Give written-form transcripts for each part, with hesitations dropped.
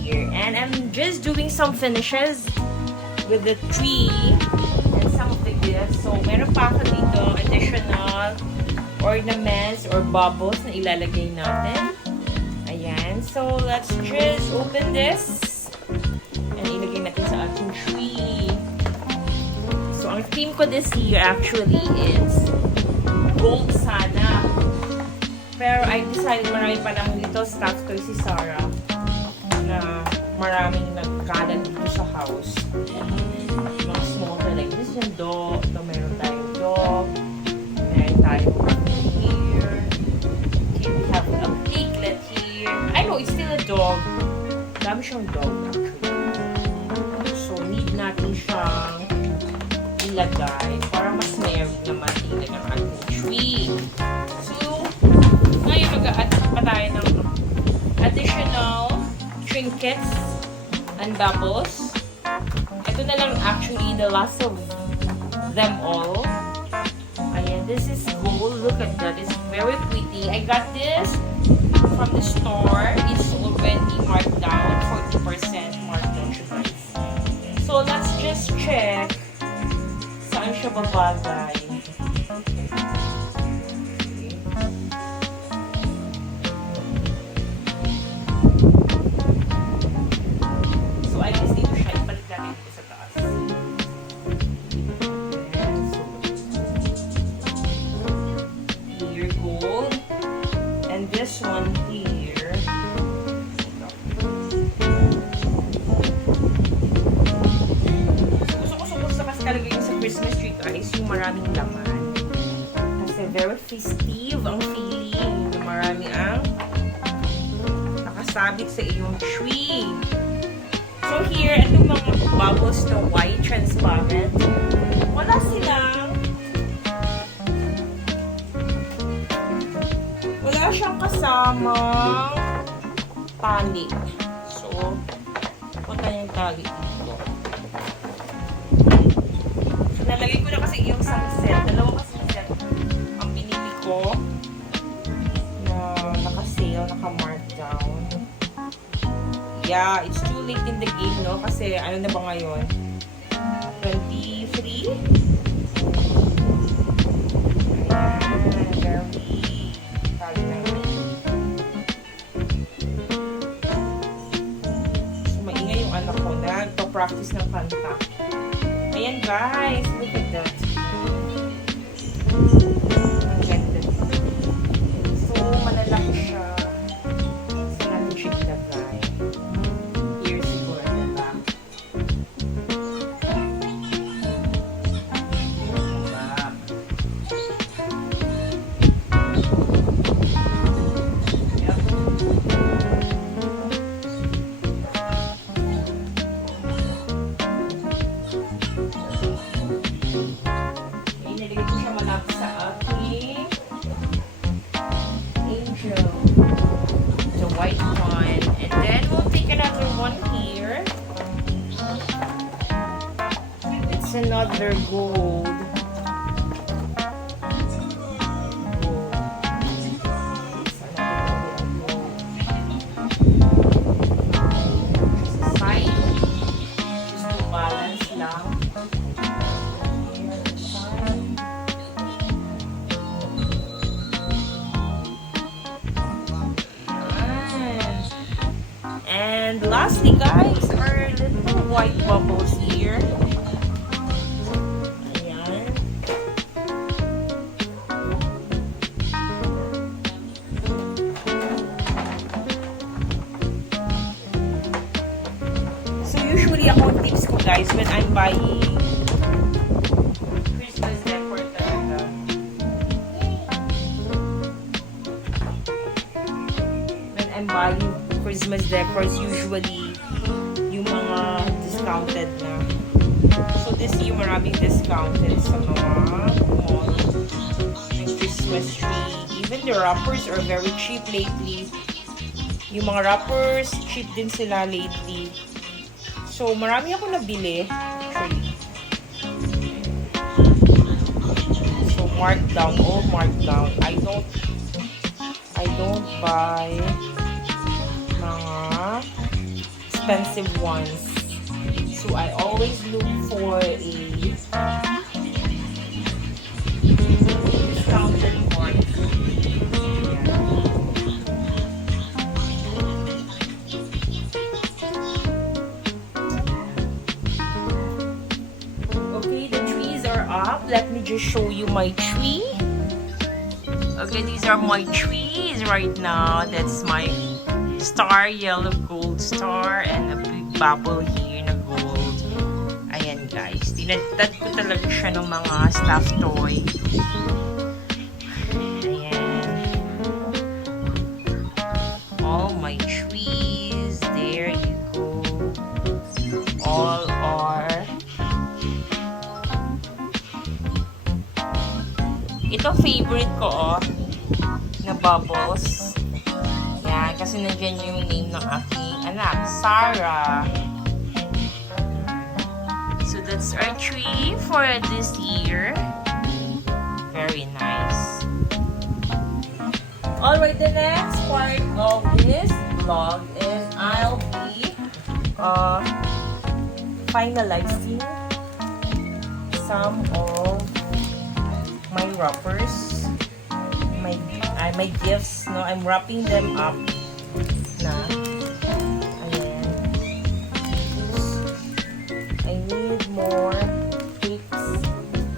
year. And I'm just doing some finishes with the tree and some of the gifts. So, meron pa ako dito additional ornaments or bubbles na ilalagay natin. Ayan. So, let's just open this. And ilagay natin sa ating tree. So, ang theme ko this year actually is gold sana. Pero I decided marami pa lang dito stuff toy si Sarah na maraming nagkalat dito sa house. Mga small toy like this yung dog. Ito meron tayong dog. Meron tayong here. Here we have a piglet here. I know, it's still a dog. Dami siyang dog actually. So need natin siyang ilagay para mas merry naman ilagay ang ating tree. So, ngayon mag-a-add pa tayo ng additional trinkets and bubbles. Ito na lang actually the last of them all. Ayan, this is gold. Look at that. It's very pretty. I got this from the store. It's already marked down. 40% marked down siya, guys. So, let's just check saan siya babagay. So, I guess dito siya. Ibalik natin dito sa taas. Here, gold. And this one here. Gusto mas kalagay sa Christmas tree, guys, yung maraming laman. Kasi very festive ang feeling. Yung marami ang nakasabit sa iyong tree. So here, itong mga bubbles na white, transparent. Wala siyang kasamang tali. So, punta yung tali dito. Nalagay ko na kasi yung sunset. Dalawa kasi set ang pinili ko na naka-sale, naka-markdown. Yeah, it's too late in the game, no? Kasi ano na ba ngayon? 23? Ayan, very tali na. So, maingay yung anak ko. Nagpa-practice ng kanta. Ayan, guys. Look at that. Ang ganda. So, malalaki siya. So, natin siya ilagay. Here, siguro na back. Back. Yep. Nilagay ko siya malapit sa aking angel. The white one. And then we'll take another one here. It's another gold. Side. Just to balance lang. And lastly, guys, our little white bubbles here. Ayan. So usually ako tips ko, guys, when I'm buying Christmas decor talaga. When I'm buying Christmas decors, usually yung mga discounted na. So this year, maraming discounted sa mga mall. Yung Christmas tree. Even the wrappers are very cheap lately. Yung mga wrappers, cheap din sila lately. So marami ako nabili, actually. So marked down, all marked down. I don't buy mga expensive ones. So I always look for a discounted one. Okay, the trees are up. Let me just show you my tree. Okay, these are my trees right now. That's my star, yellow gold star, and a big bubble here na gold. Ayan guys, tinatad ko talaga siya ng mga stuffed toy. Ayan. All my trees, there you go. All are. Ito favorite ko na bubbles. Yan, kasi nandiyan yung name ng aking anak, Sarah. So that's our tree for this year. Very nice. Alright, the next part of this vlog is I'll be finalizing some of my wrappers, my gifts. No, I'm wrapping them up na. Ayan. I need more tips.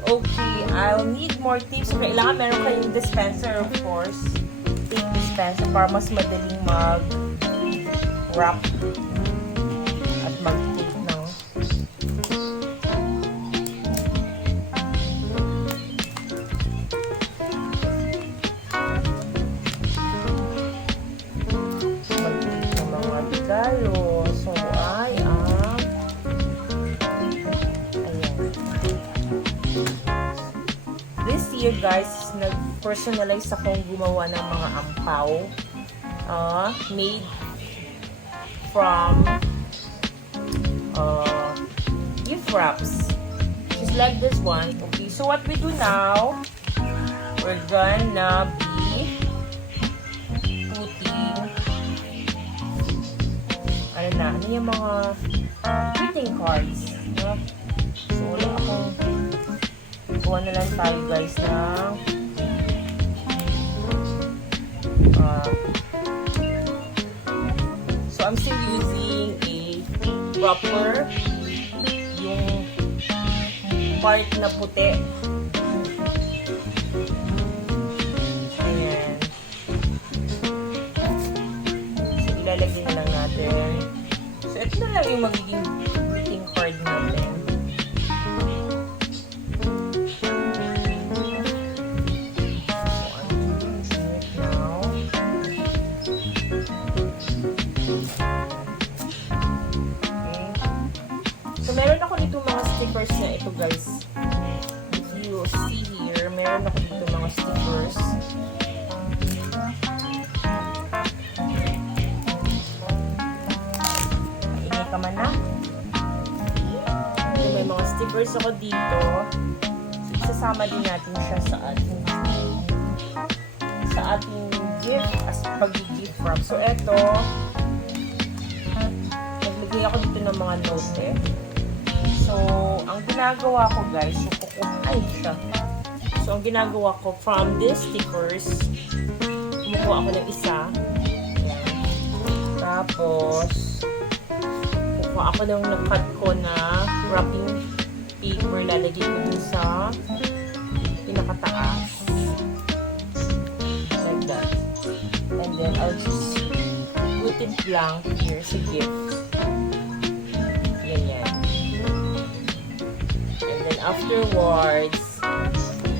Okay, I'll need more tips. So, kailangan meron kayong dispenser, of course. Tape dispenser para mas madaling mag-wrap at mag-tape ng regalo. So, ayan. This year, guys, nag-personalize akong gumawa ng mga ampaw. Made from gift wraps. Just like this one. Okay, so what we do now, we're gonna be putting ano yung mga greeting cards. No? So, wala akong kuha na lang tayo guys ng so, I'm still using a wrapper, yung part na puti. Ayan. So, ilalagay na lang natin. So, ito na lang yung magiging greeting card natin. So, I'm using it now. Okay. So, meron ako dito mga stickers na ito, guys. If you see here, meron ako dito mga stickers. Man na. So, may mga stickers ako dito. So, isasama din natin siya sa ating gift as pag-gift wrap. So, eto, naglagay ako dito ng mga note. So, ang ginagawa ko guys, So, ang ginagawa ko from these stickers, kumukuha ako ng isa. Ayan. Tapos, ako nang nag-cut ko na wrapping paper, lalagay ko dun sa pinakataas. Like that. And then, I'll just put it blank here sa gift. Ganyan. And then, afterwards,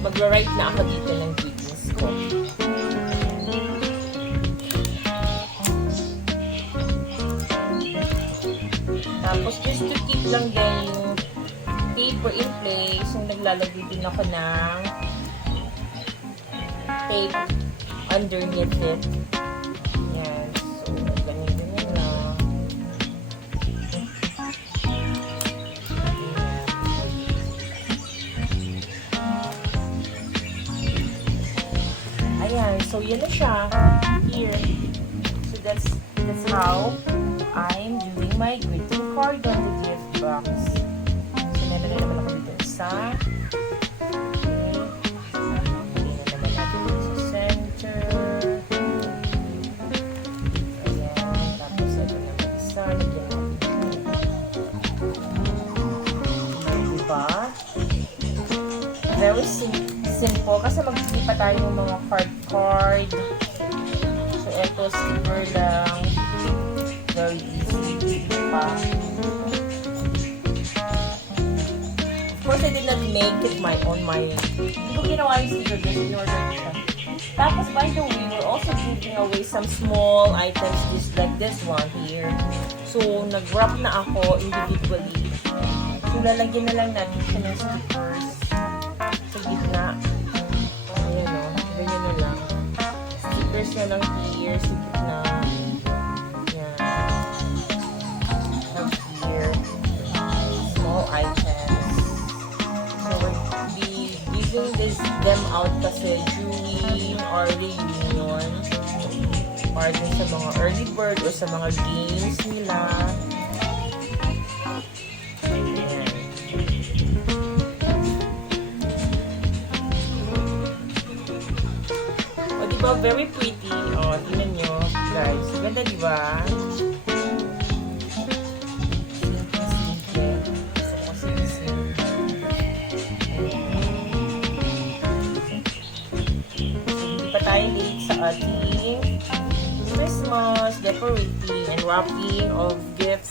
magra-write na ako dito ng greetings ko. Tapos, just to keep lang din yung paper in place, yung naglalagay din ako ng tape underneath it. Yan. So, ganyan lang. Ayan. So, yun na siya. Here. So, that's how I'm doing my greeting card on the gift box. So, meron na naman ako dito isa. Okay. Tingnan naman natin dito sa center. Ayan. Tapos, ito naman isa. Lagyan natin. Diba? Very simple. Kasi magbibigay pa tayo ng mga card. So, ito, sticker lang. Very easy pa. Of course, I did not make it on my... Hindi ko ginawa yung sticker just in order siya. Tapos, by the way, we're also giving away some small items just like this one here. So, nag-wrap na ako individually. So, lalagyan na lang natin siya ng stickers sa gitna. Ayan o. Ganyan na lang. Stickers na lang here sa gitna. Items. So, we'll be giving them out kasi during our reunion or din sa mga early bird o sa mga games nila. Ayan. O, diba? Very pretty. O, tingnan nyo, guys. Ganda, diba? Tayo late sa ating Christmas decorating and wrapping of gifts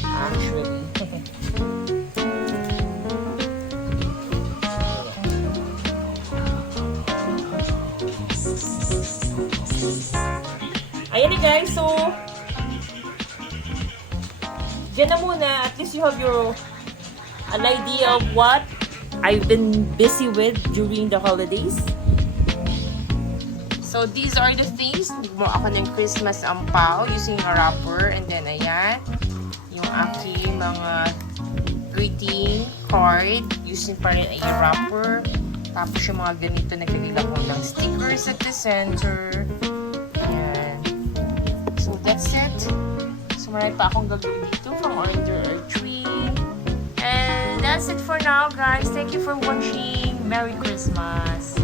actually. Ayan na guys, so dyan na muna, at least you have an idea of what I've been busy with during the holidays. So, these are the things. Gumawa ako ng Christmas ampaw using a wrapper. And then, ayan. Yung aking mga greeting card using pa rin a wrapper. Tapos yung mga ganito, naglagay ko ng stickers at the center. Ayan. So, that's it. So, marami pa akong gagawin dito from under our tree. And that's it for now, guys. Thank you for watching. Merry Christmas!